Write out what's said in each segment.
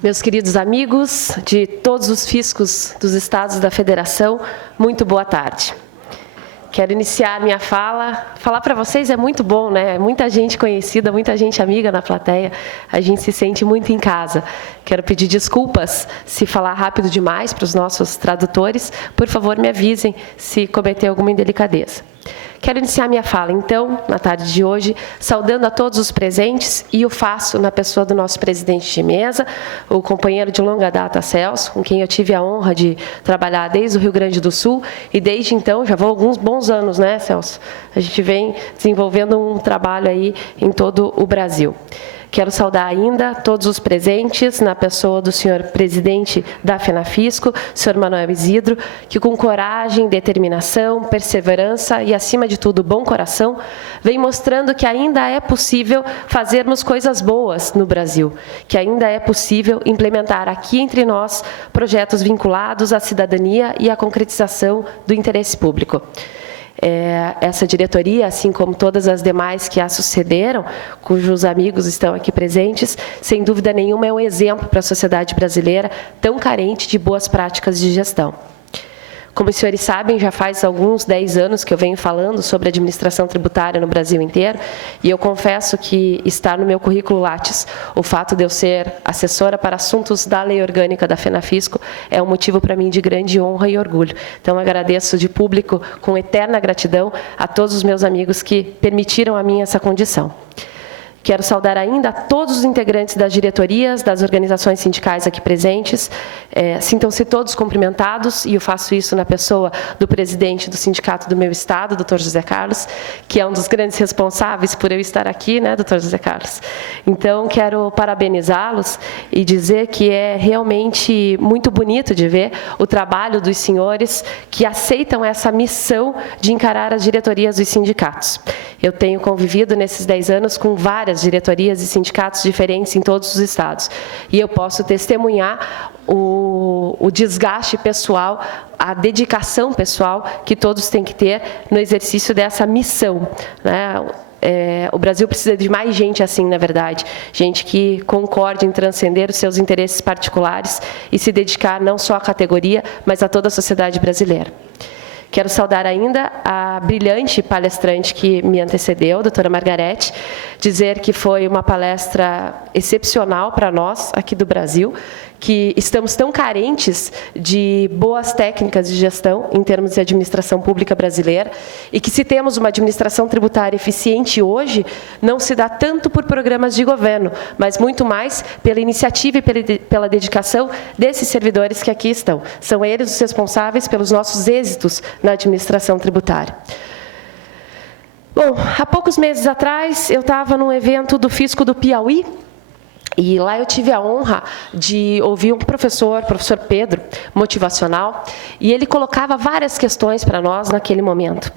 Meus queridos amigos de todos os fiscos dos estados da federação, muito boa tarde. Quero iniciar minha fala. Falar para vocês é muito bom, né? Muita gente conhecida, muita gente amiga na plateia. A gente se sente muito em casa. Quero pedir desculpas se falar rápido demais para os nossos tradutores. Por favor, me avisem se cometer alguma indelicadeza. Quero iniciar minha fala, então, na tarde de hoje, saudando a todos os presentes, e o faço na pessoa do nosso presidente de mesa, o companheiro de longa data, Celso, com quem eu tive a honra de trabalhar desde o Rio Grande do Sul, e desde então, já vão alguns bons anos, né, Celso? A gente vem desenvolvendo um trabalho aí em todo o Brasil. Quero saudar ainda todos os presentes, na pessoa do senhor presidente da FENAFISCO, senhor Manuel Isidro, que com coragem, determinação, perseverança e, acima de tudo, bom coração, vem mostrando que ainda é possível fazermos coisas boas no Brasil, que ainda é possível implementar aqui entre nós projetos vinculados à cidadania e à concretização do interesse público. Essa diretoria, assim como todas as demais que a sucederam, cujos amigos estão aqui presentes, sem dúvida nenhuma é um exemplo para a sociedade brasileira tão carente de boas práticas de gestão. Como os senhores sabem, já faz alguns 10 anos que eu venho falando sobre administração tributária no Brasil inteiro, e eu confesso que está no meu currículo Lattes o fato de eu ser assessora para assuntos da lei orgânica da FENAFISCO é um motivo para mim de grande honra e orgulho. Então, agradeço de público, com eterna gratidão, a todos os meus amigos que permitiram a mim essa condição. Quero saudar ainda a todos os integrantes das diretorias, das organizações sindicais aqui presentes. Sintam-se todos cumprimentados, e eu faço isso na pessoa do presidente do sindicato do meu estado, doutor José Carlos, que é um dos grandes responsáveis por eu estar aqui, né, doutor José Carlos? Então, quero parabenizá-los e dizer que é realmente muito bonito de ver o trabalho dos senhores que aceitam essa missão de encarar as diretorias dos sindicatos. Eu tenho convivido nesses 10 anos com várias diretorias e sindicatos diferentes em todos os estados. E eu posso testemunhar o desgaste pessoal, a dedicação pessoal que todos têm que ter no exercício dessa missão, né? O Brasil precisa de mais gente assim, na verdade. Gente que concorde em transcender os seus interesses particulares e se dedicar não só à categoria, mas a toda a sociedade brasileira. Quero saudar ainda a brilhante palestrante que me antecedeu, a doutora Margarete, dizer que foi uma palestra excepcional para nós, aqui do Brasil, que estamos tão carentes de boas técnicas de gestão em termos de administração pública brasileira, e que se temos uma administração tributária eficiente hoje, não se dá tanto por programas de governo, mas muito mais pela iniciativa e pela dedicação desses servidores que aqui estão. São eles os responsáveis pelos nossos êxitos na administração tributária. Bom, há poucos meses atrás, eu estava num evento do Fisco do Piauí, e lá eu tive a honra de ouvir um professor Pedro, motivacional, e ele colocava várias questões para nós naquele momento.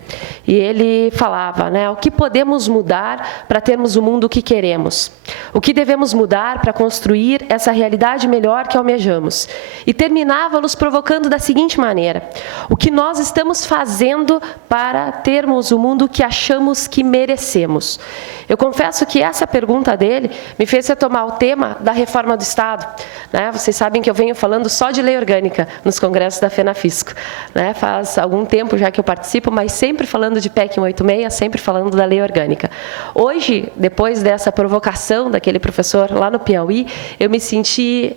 E ele falava, né, o que podemos mudar para termos o mundo que queremos? O que devemos mudar para construir essa realidade melhor que almejamos? E terminava nos provocando da seguinte maneira: o que nós estamos fazendo para termos o mundo que achamos que merecemos? Eu confesso que essa pergunta dele me fez retomar o tema da reforma do Estado, né? Vocês sabem que eu venho falando só de lei orgânica nos congressos da FENAFISCO, né? Faz algum tempo já que eu participo, mas sempre falando de PEC 186, sempre falando da lei orgânica. Hoje, depois dessa provocação daquele professor lá no Piauí, eu me senti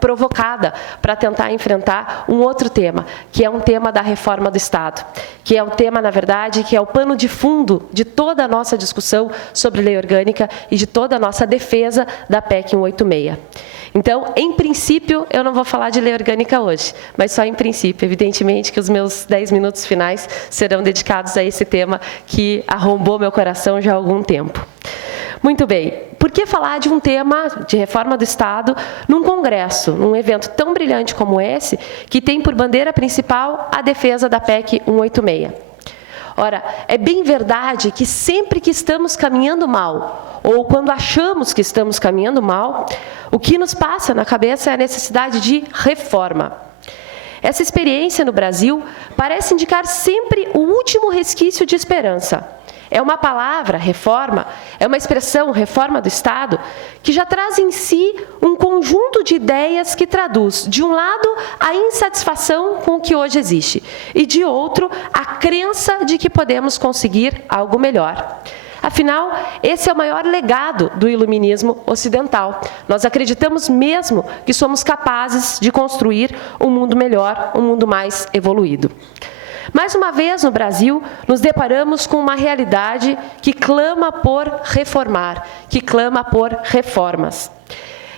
provocada para tentar enfrentar um outro tema, que é um tema da reforma do Estado, que é um tema, na verdade, que é o pano de fundo de toda a nossa discussão sobre lei orgânica e de toda a nossa defesa da PEC 186. Então, em princípio, eu não vou falar de lei orgânica hoje, mas só em princípio. Evidentemente que os meus 10 minutos finais serão dedicados a esse tema que arrombou meu coração já há algum tempo. Muito bem, por que falar de um tema de reforma do Estado num congresso, num evento tão brilhante como esse, que tem por bandeira principal a defesa da PEC 186? Ora, é bem verdade que sempre que estamos caminhando mal, ou quando achamos que estamos caminhando mal, o que nos passa na cabeça é a necessidade de reforma. Essa experiência no Brasil parece indicar sempre o último resquício de esperança. É uma palavra, reforma, é uma expressão, reforma do Estado, que já traz em si um conjunto de ideias que traduz, de um lado, a insatisfação com o que hoje existe, e de outro, a crença de que podemos conseguir algo melhor. Afinal, esse é o maior legado do iluminismo ocidental. Nós acreditamos mesmo que somos capazes de construir um mundo melhor, um mundo mais evoluído. Mais uma vez, no Brasil, nos deparamos com uma realidade que clama por reformar, que clama por reformas.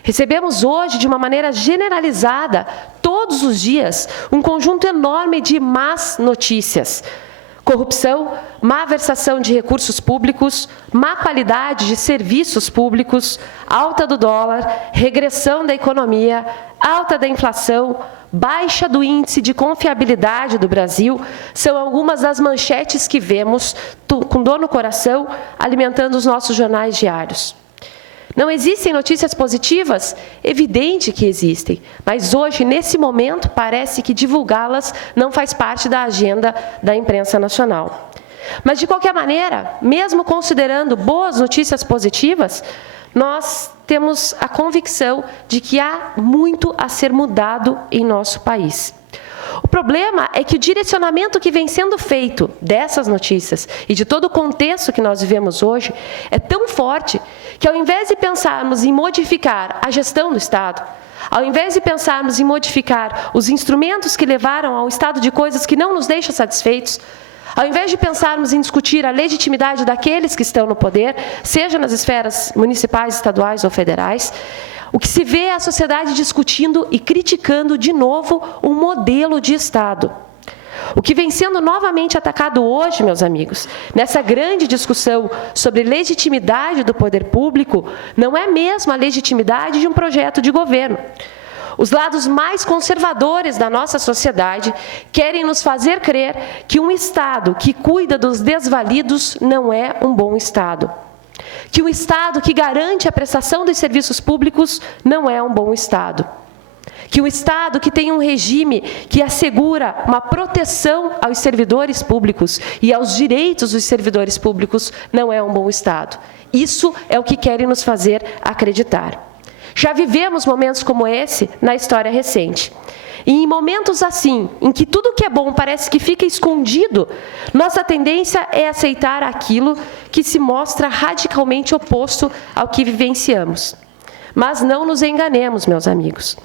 Recebemos hoje, de uma maneira generalizada, todos os dias, um conjunto enorme de más notícias. Corrupção, má versação de recursos públicos, má qualidade de serviços públicos, alta do dólar, regressão da economia, alta da inflação, baixa do índice de confiabilidade do Brasil, são algumas das manchetes que vemos, com dor no coração, alimentando os nossos jornais diários. Não existem notícias positivas? Evidente que existem, mas hoje, nesse momento, parece que divulgá-las não faz parte da agenda da imprensa nacional. Mas, de qualquer maneira, mesmo considerando boas notícias positivas, nós temos a convicção de que há muito a ser mudado em nosso país. O problema é que o direcionamento que vem sendo feito dessas notícias e de todo o contexto que nós vivemos hoje é tão forte que, ao invés de pensarmos em modificar a gestão do Estado, ao invés de pensarmos em modificar os instrumentos que levaram ao estado de coisas que não nos deixa satisfeitos, ao invés de pensarmos em discutir a legitimidade daqueles que estão no poder, seja nas esferas municipais, estaduais ou federais, o que se vê é a sociedade discutindo e criticando de novo um modelo de Estado. O que vem sendo novamente atacado hoje, meus amigos, nessa grande discussão sobre legitimidade do poder público, não é mesmo a legitimidade de um projeto de governo. Os lados mais conservadores da nossa sociedade querem nos fazer crer que um Estado que cuida dos desvalidos não é um bom Estado. Que um Estado que garante a prestação dos serviços públicos não é um bom Estado. Que um Estado que tem um regime que assegura uma proteção aos servidores públicos e aos direitos dos servidores públicos não é um bom Estado. Isso é o que querem nos fazer acreditar. Já vivemos momentos como esse na história recente. E em momentos assim, em que tudo que é bom parece que fica escondido, nossa tendência é aceitar aquilo que se mostra radicalmente oposto ao que vivenciamos. Mas não nos enganemos, meus amigos.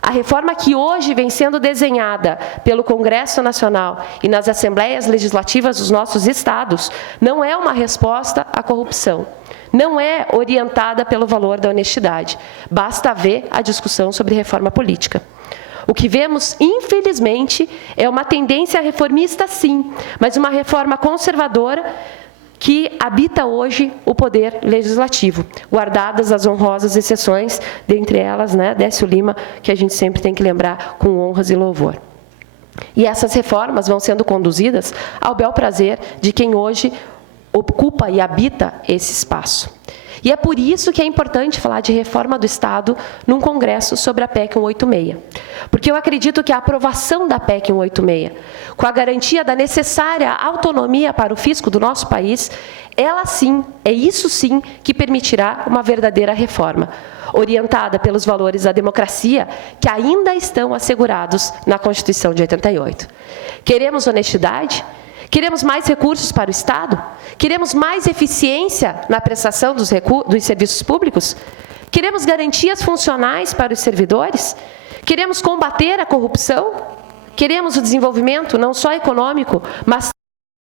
A reforma que hoje vem sendo desenhada pelo Congresso Nacional e nas assembleias legislativas dos nossos estados não é uma resposta à corrupção. Não é orientada pelo valor da honestidade. Basta ver a discussão sobre reforma política. O que vemos, infelizmente, é uma tendência reformista, sim, mas uma reforma conservadora que habita hoje o poder legislativo, guardadas as honrosas exceções, dentre elas, Décio Lima, que a gente sempre tem que lembrar com honras e louvor. E essas reformas vão sendo conduzidas ao bel prazer de quem hoje ocupa e habita esse espaço. E é por isso que é importante falar de reforma do Estado num congresso sobre a PEC 186. Porque eu acredito que a aprovação da PEC 186, com a garantia da necessária autonomia para o fisco do nosso país, ela sim, é isso sim que permitirá uma verdadeira reforma, orientada pelos valores da democracia que ainda estão assegurados na Constituição de 88. Queremos honestidade? Queremos mais recursos para o Estado? Queremos mais eficiência na prestação dos serviços públicos? Queremos garantias funcionais para os servidores? Queremos combater a corrupção? Queremos o desenvolvimento não só econômico, mas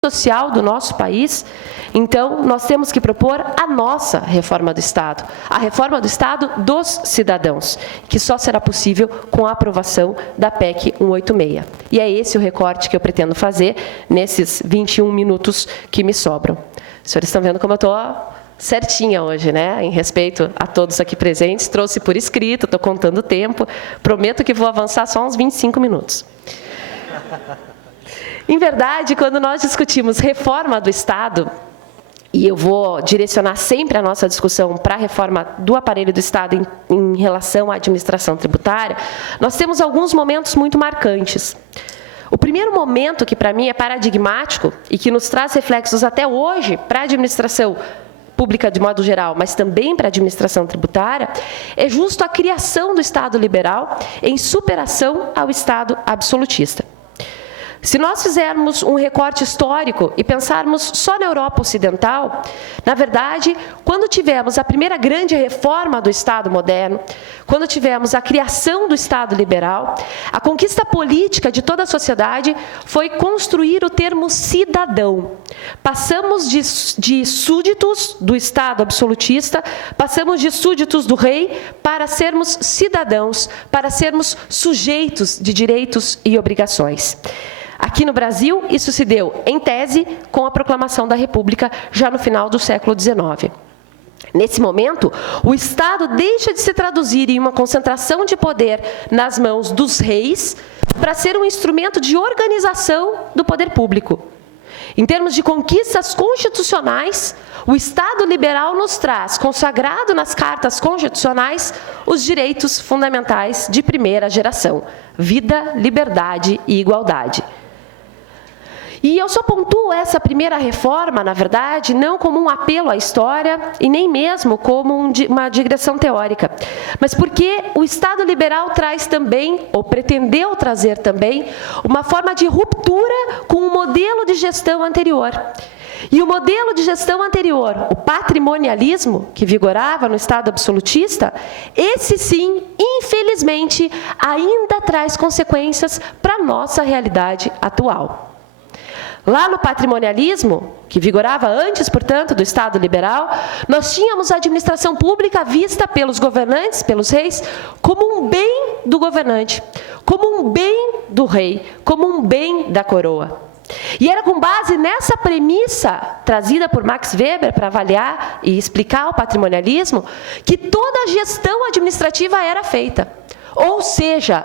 social do nosso país? Então, nós temos que propor a nossa reforma do Estado, a reforma do Estado dos cidadãos, que só será possível com a aprovação da PEC 186. E é esse o recorte que eu pretendo fazer nesses 21 minutos que me sobram. Os senhores estão vendo como eu estou certinha hoje, em respeito a todos aqui presentes. Trouxe por escrito, estou contando o tempo. Prometo que vou avançar só uns 25 minutos. Em verdade, quando nós discutimos reforma do Estado, e eu vou direcionar sempre a nossa discussão para a reforma do aparelho do Estado em relação à administração tributária, nós temos alguns momentos muito marcantes. O primeiro momento, que para mim é paradigmático e que nos traz reflexos até hoje para a administração pública de modo geral, mas também para a administração tributária, é justo a criação do Estado liberal em superação ao Estado absolutista. Se nós fizermos um recorte histórico e pensarmos só na Europa Ocidental, na verdade, quando tivemos a primeira grande reforma do Estado moderno, quando tivemos a criação do Estado liberal, a conquista política de toda a sociedade foi construir o termo cidadão. Passamos de súditos do Estado absolutista, passamos de súditos do rei para sermos cidadãos, para sermos sujeitos de direitos e obrigações. Aqui no Brasil, isso se deu, em tese, com a proclamação da República, já no final do século XIX. Nesse momento, o Estado deixa de se traduzir em uma concentração de poder nas mãos dos reis para ser um instrumento de organização do poder público. Em termos de conquistas constitucionais, o Estado liberal nos traz, consagrado nas cartas constitucionais, os direitos fundamentais de primeira geração: vida, liberdade e igualdade. E eu só pontuo essa primeira reforma, na verdade, não como um apelo à história e nem mesmo como uma digressão teórica, mas porque o Estado liberal traz também, ou pretendeu trazer também, uma forma de ruptura com o modelo de gestão anterior. E o modelo de gestão anterior, o patrimonialismo, que vigorava no Estado absolutista, esse sim, infelizmente, ainda traz consequências para a nossa realidade atual. Lá no patrimonialismo, que vigorava antes, portanto, do Estado liberal, nós tínhamos a administração pública vista pelos governantes, pelos reis, como um bem do governante, como um bem do rei, como um bem da coroa. E era com base nessa premissa, trazida por Max Weber para avaliar e explicar o patrimonialismo, que toda a gestão administrativa era feita. Ou seja,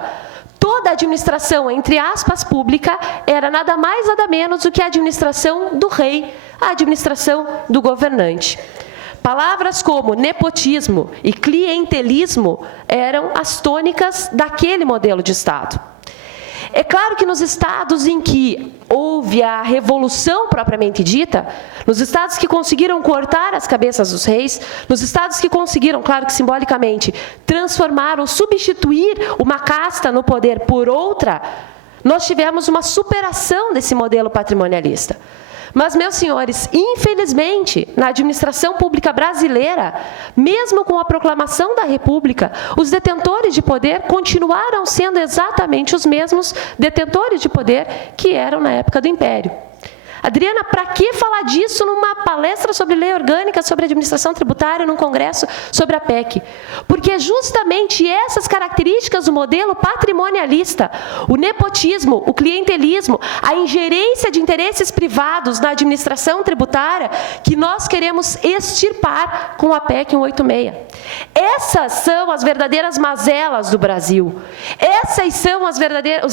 toda a administração, entre aspas, pública, era nada mais, nada menos do que a administração do rei, a administração do governante. Palavras como nepotismo e clientelismo eram as tônicas daquele modelo de Estado. É claro que nos estados em que houve a revolução propriamente dita, nos estados que conseguiram cortar as cabeças dos reis, nos estados que conseguiram, claro que simbolicamente, transformar ou substituir uma casta no poder por outra, nós tivemos uma superação desse modelo patrimonialista. Mas, meus senhores, infelizmente, na administração pública brasileira, mesmo com a proclamação da República, os detentores de poder continuaram sendo exatamente os mesmos detentores de poder que eram na época do Império. Adriana, para que falar disso numa palestra sobre lei orgânica, sobre administração tributária, num congresso sobre a PEC? Porque justamente essas características do modelo patrimonialista, o nepotismo, o clientelismo, a ingerência de interesses privados na administração tributária, que nós queremos extirpar com a PEC 186. Essas são as verdadeiras mazelas do Brasil. Essas são os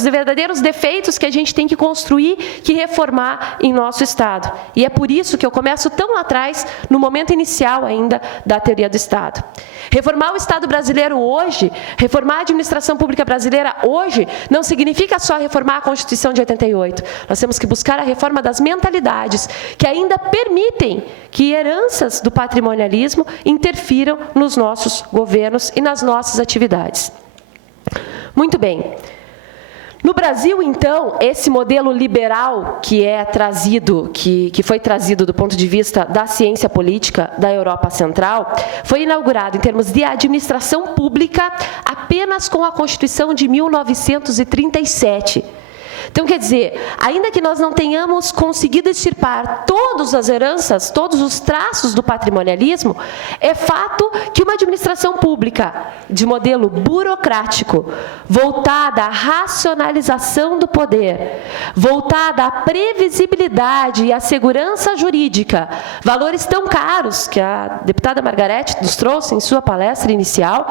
verdadeiros defeitos que a gente tem que construir, que reformar em nosso Estado. E é por isso que eu começo tão lá atrás, no momento inicial ainda da teoria do Estado. Reformar o Estado brasileiro hoje, reformar a administração pública brasileira hoje, não significa só reformar a Constituição de 88. Nós temos que buscar a reforma das mentalidades, que ainda permitem que heranças do patrimonialismo interfiram nos nossos governos e nas nossas atividades. Muito bem. No Brasil, então, esse modelo liberal que é trazido, que foi trazido do ponto de vista da ciência política da Europa Central, foi inaugurado em termos de administração pública apenas com a Constituição de 1937. Então, quer dizer, ainda que nós não tenhamos conseguido extirpar todas as heranças, todos os traços do patrimonialismo, é fato que uma administração pública de modelo burocrático, voltada à racionalização do poder, voltada à previsibilidade e à segurança jurídica, valores tão caros que a deputada Margarete nos trouxe em sua palestra inicial,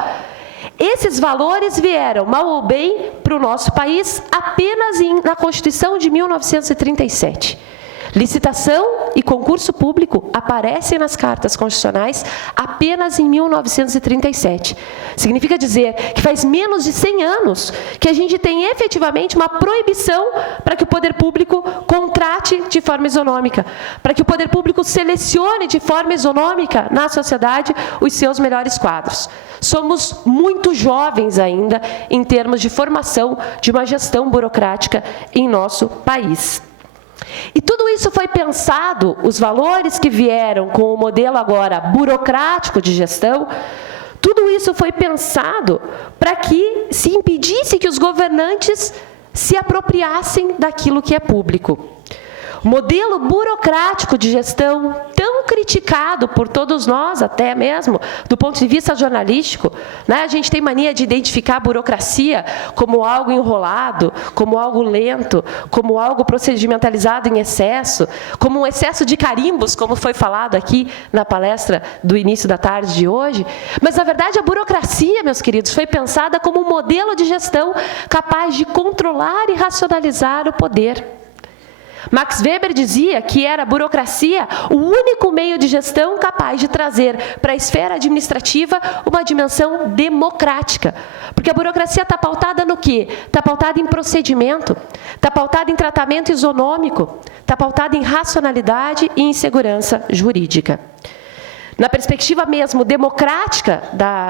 esses valores vieram, mal ou bem, para o nosso país apenas na Constituição de 1937. Licitação e concurso público aparecem nas cartas constitucionais apenas em 1937. Significa dizer que faz menos de 100 anos que a gente tem efetivamente uma proibição para que o poder público contrate de forma isonômica, para que o poder público selecione de forma isonômica na sociedade os seus melhores quadros. Somos muito jovens ainda em termos de formação de uma gestão burocrática em nosso país. E tudo isso foi pensado, os valores que vieram com o modelo agora burocrático de gestão, tudo isso foi pensado para que se impedisse que os governantes se apropriassem daquilo que é público. O modelo burocrático de gestão, tão criticado por todos nós, até mesmo do ponto de vista jornalístico, né? A gente tem mania de identificar a burocracia como algo enrolado, como algo lento, como algo procedimentalizado em excesso, como um excesso de carimbos, como foi falado aqui na palestra do início da tarde de hoje. Mas, na verdade, a burocracia, meus queridos, foi pensada como um modelo de gestão capaz de controlar e racionalizar o poder. Max Weber dizia que era a burocracia o único meio de gestão capaz de trazer para a esfera administrativa uma dimensão democrática. Porque a burocracia está pautada no quê? Está pautada em procedimento, está pautada em tratamento isonômico, está pautada em racionalidade e em segurança jurídica. Na perspectiva mesmo democrática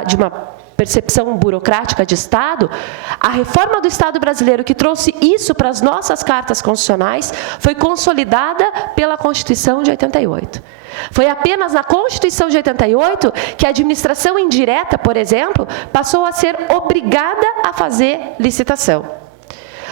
de uma percepção burocrática de Estado, a reforma do Estado brasileiro que trouxe isso para as nossas cartas constitucionais foi consolidada pela Constituição de 88. Foi apenas na Constituição de 88 que a administração indireta, por exemplo, passou a ser obrigada a fazer licitação.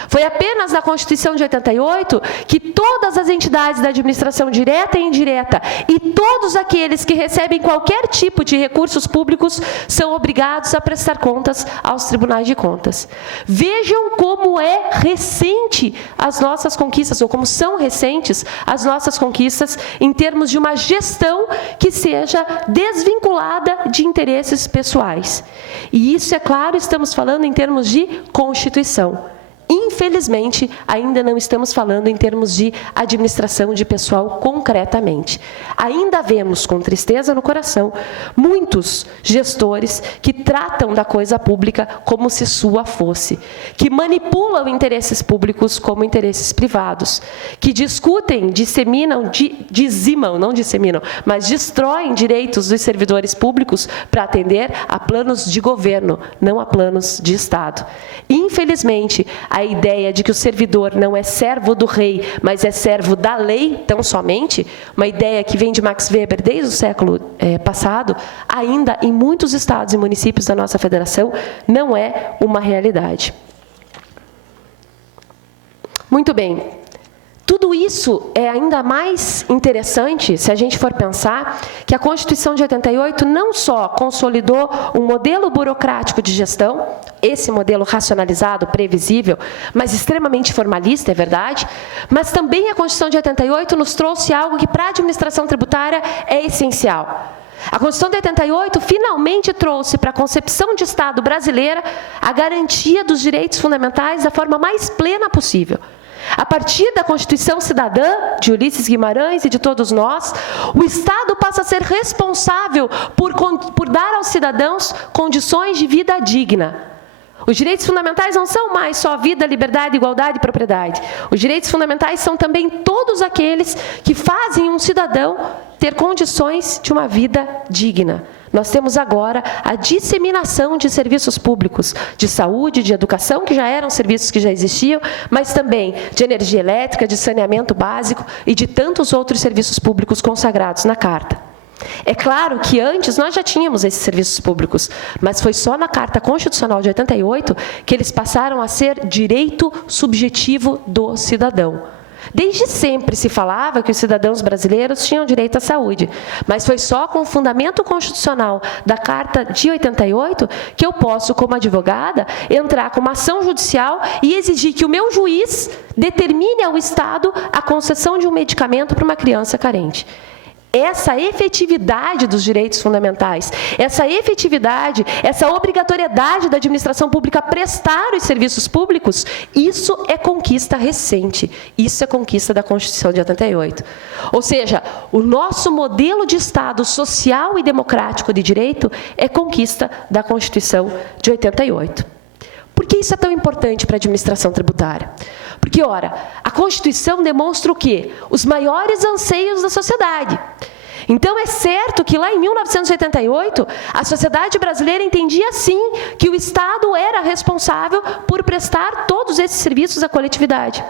Foi apenas na Constituição de 88 que todas as entidades da administração direta e indireta e todos aqueles que recebem qualquer tipo de recursos públicos são obrigados a prestar contas aos tribunais de contas. Vejam como é recente as nossas conquistas, ou como são recentes as nossas conquistas em termos de uma gestão que seja desvinculada de interesses pessoais. E isso, é claro, estamos falando em termos de Constituição. Infelizmente, ainda não estamos falando em termos de administração de pessoal concretamente. Ainda vemos, com tristeza no coração, muitos gestores que tratam da coisa pública como se sua fosse, que manipulam interesses públicos como interesses privados, que discutem, disseminam, dizimam, não disseminam, mas destroem direitos dos servidores públicos para atender a planos de governo, não a planos de Estado. Infelizmente, a ideia de que o servidor não é servo do rei, mas é servo da lei, tão somente, uma ideia que vem de Max Weber desde o século passado, ainda em muitos estados e municípios da nossa federação, não é uma realidade. Muito bem. Tudo isso é ainda mais interessante se a gente for pensar que a Constituição de 88 não só consolidou um modelo burocrático de gestão, esse modelo racionalizado, previsível, mas extremamente formalista, é verdade, mas também a Constituição de 88 nos trouxe algo que para a administração tributária é essencial. A Constituição de 88 finalmente trouxe para a concepção de Estado brasileira a garantia dos direitos fundamentais da forma mais plena possível. A partir da Constituição Cidadã, de Ulisses Guimarães e de todos nós, o Estado passa a ser responsável por dar aos cidadãos condições de vida digna. Os direitos fundamentais não são mais só vida, liberdade, igualdade e propriedade. Os direitos fundamentais são também todos aqueles que fazem um cidadão ter condições de uma vida digna. Nós temos agora a disseminação de serviços públicos, de saúde, de educação, que já eram serviços que já existiam, mas também de energia elétrica, de saneamento básico e de tantos outros serviços públicos consagrados na Carta. É claro que antes nós já tínhamos esses serviços públicos, mas foi só na Carta Constitucional de 88 que eles passaram a ser direito subjetivo do cidadão. Desde sempre se falava que os cidadãos brasileiros tinham direito à saúde, mas foi só com o fundamento constitucional da Carta de 88 que eu posso, como advogada, entrar com uma ação judicial e exigir que o meu juiz determine ao Estado a concessão de um medicamento para uma criança carente. essa efetividade dos direitos fundamentais, essa efetividade, essa obrigatoriedade da administração pública prestar os serviços públicos, isso é conquista recente, isso é conquista da Constituição de 88. Ou seja, o nosso modelo de Estado social e democrático de direito é conquista da Constituição de 88. Por que isso é tão importante para a administração tributária? Porque, ora, a Constituição demonstra o quê? Os maiores anseios da sociedade. Então, é certo que lá em 1988, a sociedade brasileira entendia, sim, que o Estado era responsável por prestar todos esses serviços à coletividade.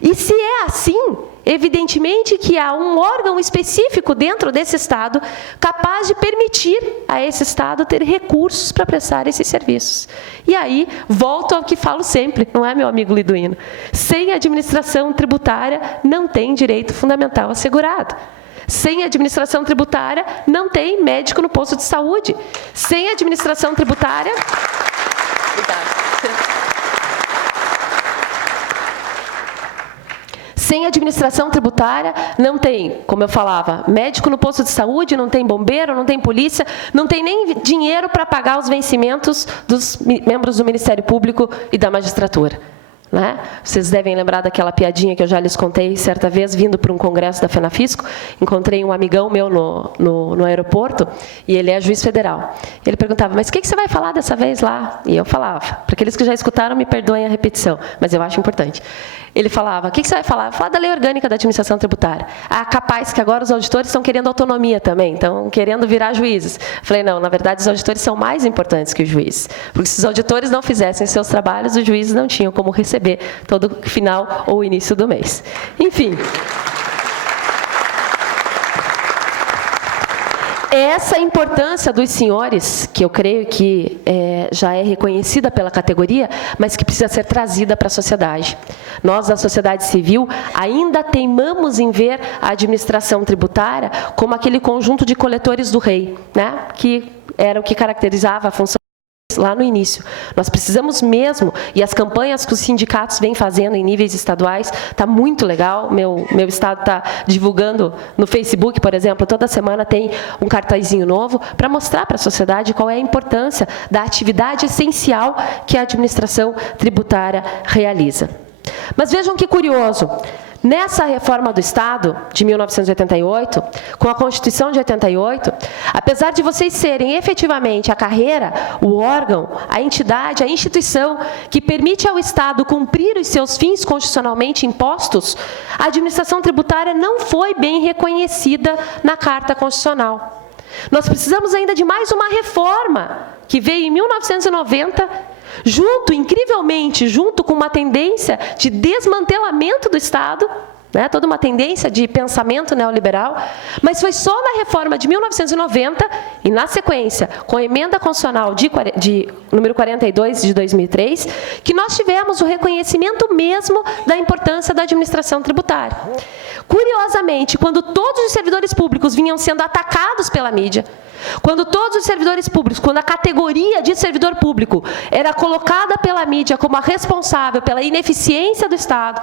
E se é assim, evidentemente que há um órgão específico dentro desse Estado capaz de permitir a esse Estado ter recursos para prestar esses serviços. E aí, volto ao que falo sempre, não é, meu amigo Liduino? Sem administração tributária, não tem direito fundamental assegurado. Sem administração tributária, não tem médico no posto de saúde. Sem administração tributária... Sem administração tributária, não tem, como eu falava, médico no posto de saúde, não tem bombeiro, não tem polícia, não tem nem dinheiro para pagar os vencimentos dos membros do Ministério Público e da magistratura. Né? Vocês devem lembrar daquela piadinha que eu já lhes contei certa vez, vindo para um congresso da FENAFISCO, encontrei um amigão meu no aeroporto, e ele é juiz federal. Ele perguntava, mas o que você vai falar dessa vez lá? E eu falava, para aqueles que já escutaram, me perdoem a repetição, mas eu acho importante. Ele falava, o que você vai falar? Eu falava da lei orgânica da administração tributária. Ah, capaz que agora os auditores estão querendo autonomia também, estão querendo virar juízes. Eu falei, não, na verdade os auditores são mais importantes que os juízes, porque se os auditores não fizessem seus trabalhos, os juízes não tinham como receber todo final ou início do mês. Enfim. Essa importância dos senhores, que eu creio que já é reconhecida pela categoria, mas que precisa ser trazida para a sociedade. Nós, da sociedade civil, ainda teimamos em ver a administração tributária como aquele conjunto de coletores do rei, né? Que era o que caracterizava a função lá no início. Nós precisamos mesmo, e as campanhas que os sindicatos vêm fazendo em níveis estaduais, está muito legal, meu estado está divulgando no Facebook, por exemplo, toda semana tem um cartazinho novo para mostrar para a sociedade qual é a importância da atividade essencial que a administração tributária realiza. Mas vejam que curioso, nessa reforma do Estado, de 1988, com a Constituição de 88, apesar de vocês serem efetivamente a carreira, o órgão, a entidade, a instituição que permite ao Estado cumprir os seus fins constitucionalmente impostos, a administração tributária não foi bem reconhecida na Carta Constitucional. Nós precisamos ainda de mais uma reforma, que veio em 1990, incrivelmente, junto com uma tendência de desmantelamento do Estado, né, toda uma tendência de pensamento neoliberal, mas foi só na reforma de 1990, e na sequência, com a emenda constitucional de número 42 de 2003, que nós tivemos o reconhecimento mesmo da importância da administração tributária. Curiosamente, quando todos os servidores públicos vinham sendo atacados pela mídia, quando todos os servidores públicos, quando a categoria de servidor público era colocada pela mídia como a responsável pela ineficiência do Estado,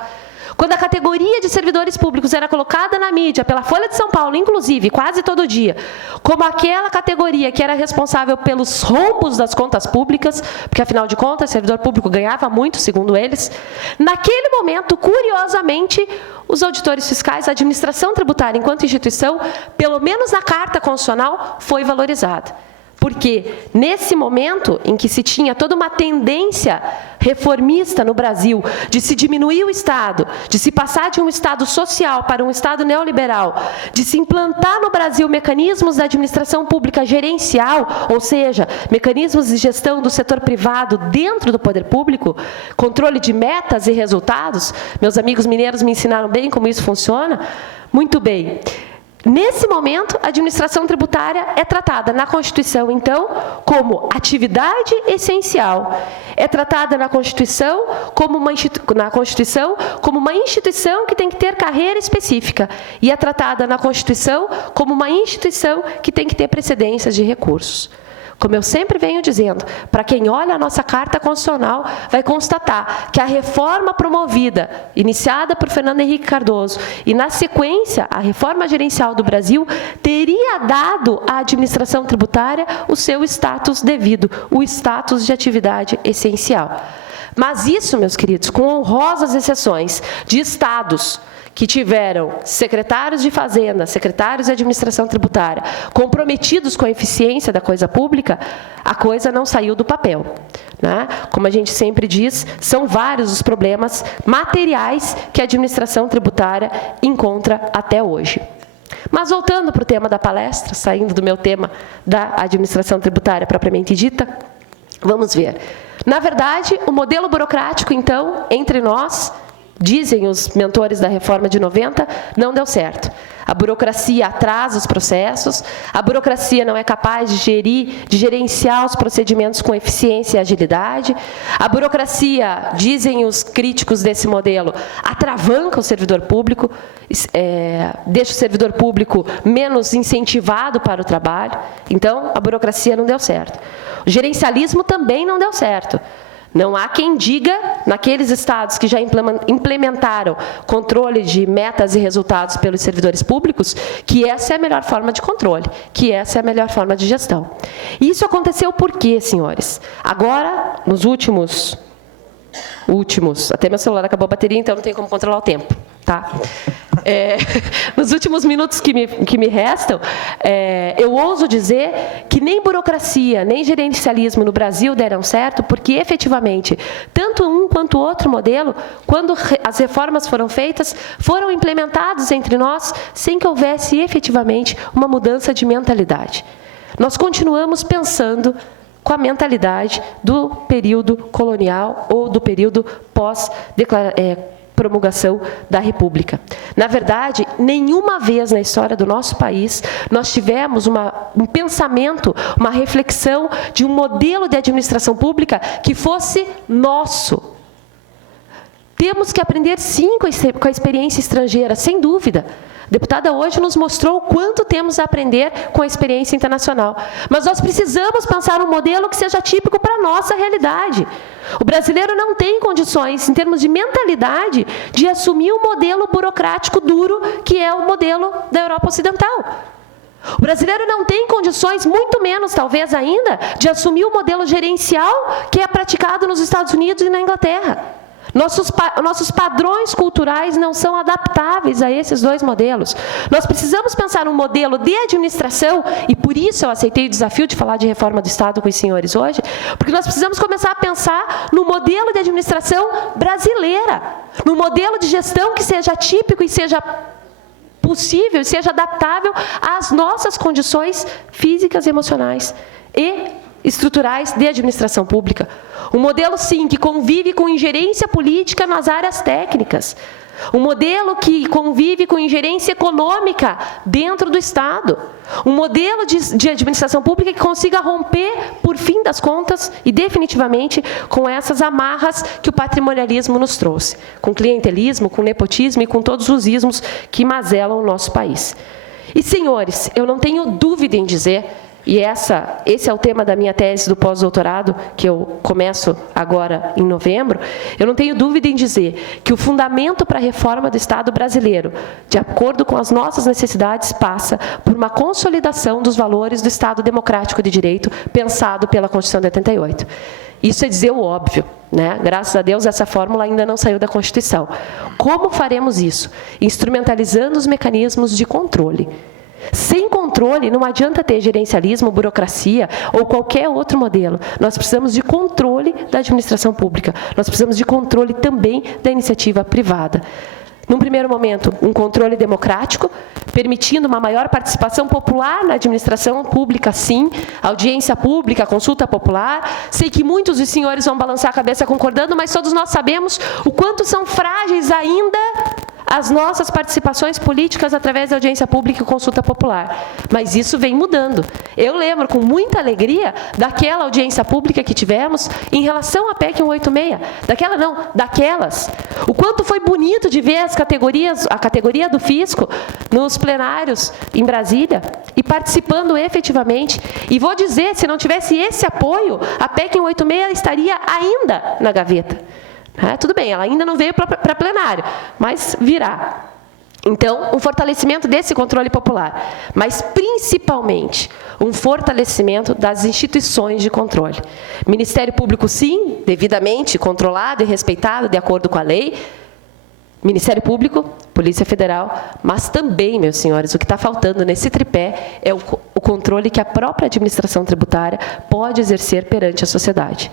quando a categoria de servidores públicos era colocada na mídia, pela Folha de São Paulo, inclusive, quase todo dia, como aquela categoria que era responsável pelos roubos das contas públicas, porque, afinal de contas, o servidor público ganhava muito, segundo eles, naquele momento, curiosamente, os auditores fiscais, a administração tributária, enquanto instituição, pelo menos na Carta Constitucional, foi valorizada. Porque, nesse momento em que se tinha toda uma tendência reformista no Brasil, de se diminuir o Estado, de se passar de um Estado social para um Estado neoliberal, de se implantar no Brasil mecanismos da administração pública gerencial, ou seja, mecanismos de gestão do setor privado dentro do poder público, controle de metas e resultados, meus amigos mineiros me ensinaram bem como isso funciona, muito bem. Nesse momento, a administração tributária é tratada na Constituição, então, como atividade essencial. É tratada na Constituição como uma instituição que tem que ter carreira específica. E é tratada na Constituição como uma instituição que tem que ter precedências de recursos. Como eu sempre venho dizendo, para quem olha a nossa Carta Constitucional, vai constatar que a reforma promovida, iniciada por Fernando Henrique Cardoso, e na sequência, a reforma gerencial do Brasil, teria dado à administração tributária o seu status devido, o status de atividade essencial. Mas isso, meus queridos, com honrosas exceções de estados que tiveram secretários de Fazenda, secretários de Administração Tributária, comprometidos com a eficiência da coisa pública, a coisa não saiu do papel, né? Como a gente sempre diz, são vários os problemas materiais que a administração tributária encontra até hoje. Mas voltando para o tema da palestra, saindo do meu tema da administração tributária propriamente dita, vamos ver. Na verdade, o modelo burocrático, então, entre nós, dizem os mentores da reforma de 90, não deu certo. A burocracia atrasa os processos, a burocracia não é capaz de gerenciar os procedimentos com eficiência e agilidade, a burocracia, dizem os críticos desse modelo, atravanca o servidor público, deixa o servidor público menos incentivado para o trabalho. Então, a burocracia não deu certo. O gerencialismo também não deu certo. Não há quem diga, naqueles estados que já implementaram controle de metas e resultados pelos servidores públicos, que essa é a melhor forma de controle, que essa é a melhor forma de gestão. E isso aconteceu por quê, senhores? Agora, nos últimos, até meu celular acabou a bateria, então não tem como controlar o tempo, tá? Nos últimos minutos que me restam, eu ouso dizer que nem burocracia, nem gerencialismo no Brasil deram certo, porque, efetivamente, tanto um quanto o outro modelo, quando as reformas foram feitas, foram implementados entre nós sem que houvesse, efetivamente, uma mudança de mentalidade. Nós continuamos pensando com a mentalidade do período colonial ou do período pós-promulgação da República. Na verdade, nenhuma vez na história do nosso país nós tivemos um pensamento, uma reflexão de um modelo de administração pública que fosse nosso. Temos que aprender, sim, com a experiência estrangeira, sem dúvida. A deputada hoje nos mostrou o quanto temos a aprender com a experiência internacional. Mas nós precisamos pensar um modelo que seja típico para a nossa realidade. O brasileiro não tem condições, em termos de mentalidade, de assumir um modelo burocrático duro, que é o modelo da Europa Ocidental. O brasileiro não tem condições, muito menos, talvez ainda, de assumir o modelo gerencial que é praticado nos Estados Unidos e na Inglaterra. Nossos padrões culturais não são adaptáveis a esses dois modelos. Nós precisamos pensar um modelo de administração, e por isso eu aceitei o desafio de falar de reforma do Estado com os senhores hoje, porque nós precisamos começar a pensar no modelo de administração brasileira, no modelo de gestão que seja típico e seja possível, e seja adaptável às nossas condições físicas, emocionais e estruturais de administração pública. Um modelo, sim, que convive com ingerência política nas áreas técnicas. Um modelo que convive com ingerência econômica dentro do Estado. Um modelo de administração pública que consiga romper, por fim das contas, e definitivamente, com essas amarras que o patrimonialismo nos trouxe. Com clientelismo, com nepotismo e com todos os ismos que mazelam o nosso país. E, senhores, eu não tenho dúvida em dizer, e esse é o tema da minha tese do pós-doutorado, que eu começo agora em novembro, eu não tenho dúvida em dizer que o fundamento para a reforma do Estado brasileiro, de acordo com as nossas necessidades, passa por uma consolidação dos valores do Estado democrático de direito, pensado pela Constituição de 88. Isso é dizer o óbvio, né? Graças a Deus, essa fórmula ainda não saiu da Constituição. Como faremos isso? Instrumentalizando os mecanismos de controle. Sem controle, não adianta ter gerencialismo, burocracia ou qualquer outro modelo. Nós precisamos de controle da administração pública. Nós precisamos de controle também da iniciativa privada. Num primeiro momento, um controle democrático, permitindo uma maior participação popular na administração pública, sim, audiência pública, consulta popular. Sei que muitos dos senhores vão balançar a cabeça concordando, mas todos nós sabemos o quanto são frágeis ainda as nossas participações políticas através da audiência pública e consulta popular. Mas isso vem mudando. Eu lembro com muita alegria daquela audiência pública que tivemos em relação à PEC 186. Daquelas. O quanto foi bonito de ver a categoria do fisco nos plenários em Brasília e participando efetivamente. E vou dizer, se não tivesse esse apoio, a PEC 186 estaria ainda na gaveta. Tudo bem, ela ainda não veio para plenário, mas virá. Então, um fortalecimento desse controle popular, mas principalmente um fortalecimento das instituições de controle. Ministério Público, sim, devidamente controlado e respeitado de acordo com a lei. Ministério Público, Polícia Federal, mas também, meus senhores, o que está faltando nesse tripé é o controle que a própria administração tributária pode exercer perante a sociedade.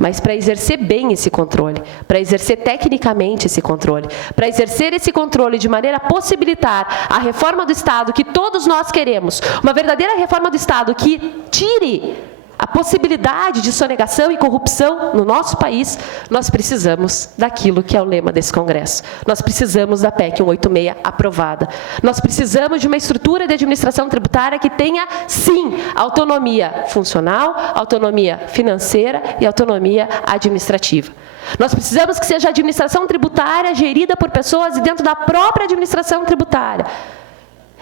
Mas para exercer bem esse controle, para exercer tecnicamente esse controle, para exercer esse controle de maneira a possibilitar a reforma do Estado que todos nós queremos, uma verdadeira reforma do Estado que tire a possibilidade de sonegação e corrupção no nosso país, nós precisamos daquilo que é o lema desse Congresso. Nós precisamos da PEC 186 aprovada. Nós precisamos de uma estrutura de administração tributária que tenha, sim, autonomia funcional, autonomia financeira e autonomia administrativa. Nós precisamos que seja a administração tributária gerida por pessoas e dentro da própria administração tributária.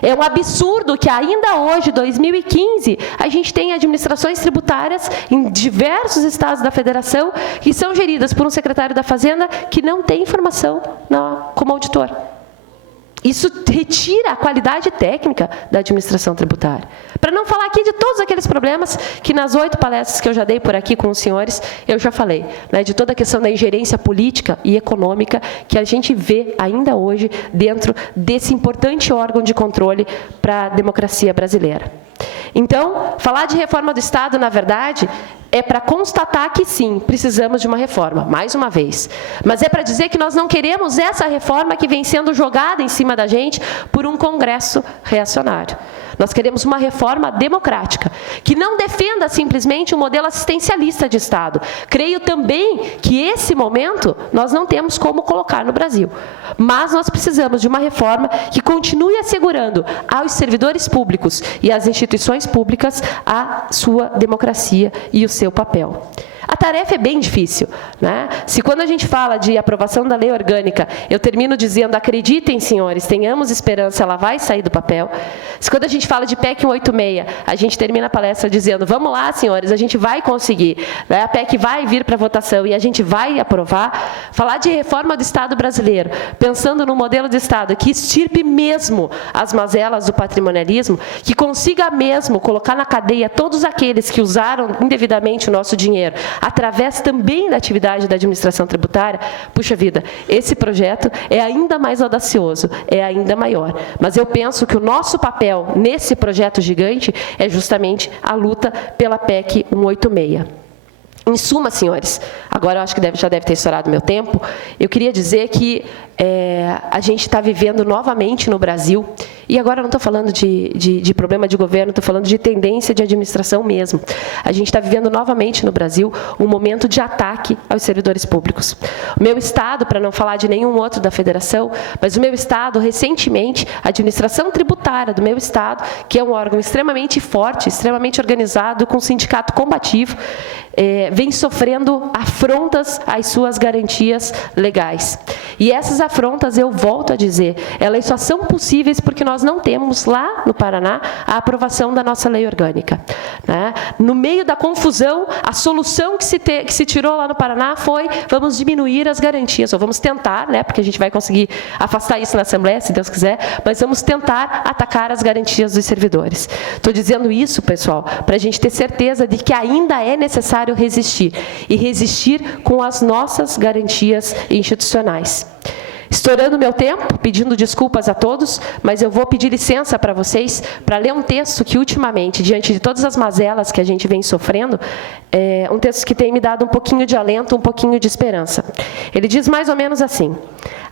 É um absurdo que ainda hoje, 2015, a gente tem administrações tributárias em diversos estados da federação que são geridas por um secretário da Fazenda que não tem informação como auditor. Isso retira a qualidade técnica da administração tributária. Para não falar aqui de todos aqueles problemas que nas 8 palestras que eu já dei por aqui com os senhores, eu já falei, de toda a questão da ingerência política e econômica que a gente vê ainda hoje dentro desse importante órgão de controle para a democracia brasileira. Então, falar de reforma do Estado, na verdade, é para constatar que sim, precisamos de uma reforma, mais uma vez. Mas é para dizer que nós não queremos essa reforma que vem sendo jogada em cima da gente por um Congresso reacionário. Nós queremos uma reforma democrática, que não defenda simplesmente um modelo assistencialista de Estado. Creio também que esse momento nós não temos como colocar no Brasil. Mas nós precisamos de uma reforma que continue assegurando aos servidores públicos e às instituições públicas a sua democracia e o seu papel. A tarefa é bem difícil, Se quando a gente fala de aprovação da lei orgânica, eu termino dizendo, acreditem, senhores, tenhamos esperança, ela vai sair do papel. Se quando a gente fala de PEC 186, a gente termina a palestra dizendo, vamos lá, senhores, a gente vai conseguir, a PEC vai vir para votação e a gente vai aprovar. Falar de reforma do Estado brasileiro, pensando no modelo de Estado que extirpe mesmo as mazelas do patrimonialismo, que consiga mesmo colocar na cadeia todos aqueles que usaram indevidamente o nosso dinheiro, através também da atividade da administração tributária, puxa vida, esse projeto é ainda mais audacioso, é ainda maior. Mas eu penso que o nosso papel nesse projeto gigante é justamente a luta pela PEC 186. Em suma, senhores, agora eu acho que já deve ter estourado o meu tempo, eu queria dizer que a gente está vivendo novamente no Brasil, e agora eu não estou falando de problema de governo, estou falando de tendência de administração mesmo. A gente está vivendo novamente no Brasil um momento de ataque aos servidores públicos. O meu estado, para não falar de nenhum outro da federação, mas o meu estado, recentemente, a administração tributária do meu estado, que é um órgão extremamente forte, extremamente organizado, com um sindicato combativo, vem sofrendo afrontas às suas garantias legais. E essas afrontas, eu volto a dizer, elas só são possíveis porque nós não temos lá no Paraná a aprovação da nossa lei orgânica. No meio da confusão, a solução que se tirou lá no Paraná foi vamos diminuir as garantias, ou vamos tentar, porque a gente vai conseguir afastar isso na Assembleia, se Deus quiser, mas vamos tentar atacar as garantias dos servidores. Estou dizendo isso, pessoal, para a gente ter certeza de que ainda é necessário resistir, e resistir com as nossas garantias institucionais. Estourando meu tempo, pedindo desculpas a todos, mas eu vou pedir licença para vocês para ler um texto que, ultimamente, diante de todas as mazelas que a gente vem sofrendo, é um texto que tem me dado um pouquinho de alento, um pouquinho de esperança. Ele diz mais ou menos assim: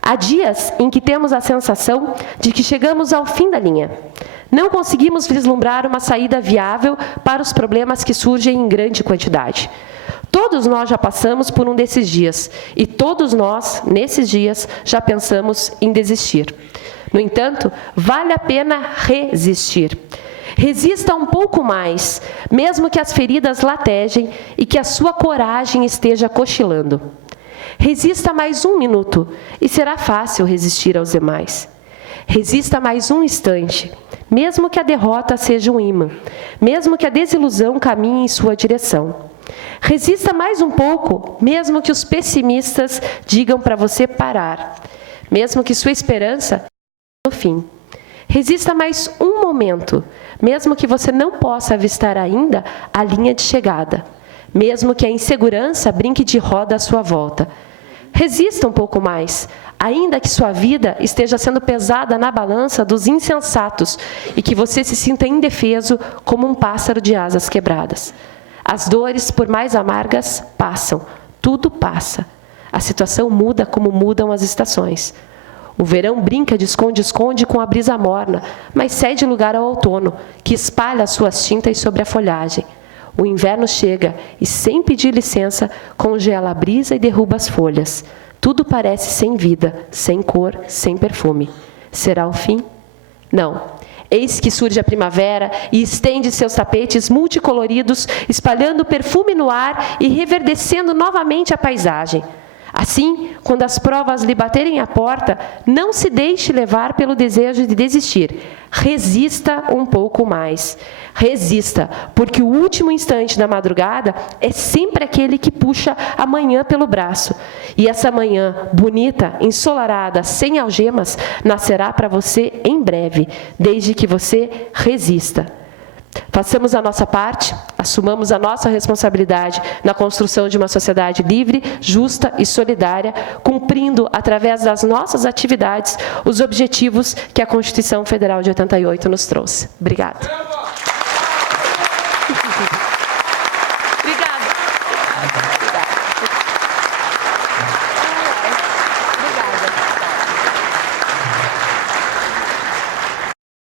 há dias em que temos a sensação de que chegamos ao fim da linha. Não conseguimos vislumbrar uma saída viável para os problemas que surgem em grande quantidade. Todos nós já passamos por um desses dias, e todos nós, nesses dias, já pensamos em desistir. No entanto, vale a pena resistir. Resista um pouco mais, mesmo que as feridas latejem e que a sua coragem esteja cochilando. Resista mais 1 minuto e será fácil resistir aos demais. Resista mais um instante, mesmo que a derrota seja um imã, mesmo que a desilusão caminhe em sua direção. Resista mais um pouco, mesmo que os pessimistas digam para você parar, mesmo que sua esperança no fim. Resista mais um momento, mesmo que você não possa avistar ainda a linha de chegada, mesmo que a insegurança brinque de roda à sua volta. Resista um pouco mais, ainda que sua vida esteja sendo pesada na balança dos insensatos e que você se sinta indefeso como um pássaro de asas quebradas. As dores, por mais amargas, passam, tudo passa. A situação muda como mudam as estações. O verão brinca de esconde-esconde com a brisa morna, mas cede lugar ao outono, que espalha as suas tintas sobre a folhagem. O inverno chega e, sem pedir licença, congela a brisa e derruba as folhas. Tudo parece sem vida, sem cor, sem perfume. Será o fim? Não. Eis que surge a primavera e estende seus tapetes multicoloridos, espalhando perfume no ar e reverdecendo novamente a paisagem. Assim, quando as provas lhe baterem à porta, não se deixe levar pelo desejo de desistir. Resista um pouco mais. Resista, porque o último instante da madrugada é sempre aquele que puxa a manhã pelo braço. E essa manhã, bonita, ensolarada, sem algemas, nascerá para você em breve, desde que você resista. Façamos a nossa parte, assumamos a nossa responsabilidade na construção de uma sociedade livre, justa e solidária, cumprindo, através das nossas atividades, os objetivos que a Constituição Federal de 88 nos trouxe. Obrigada.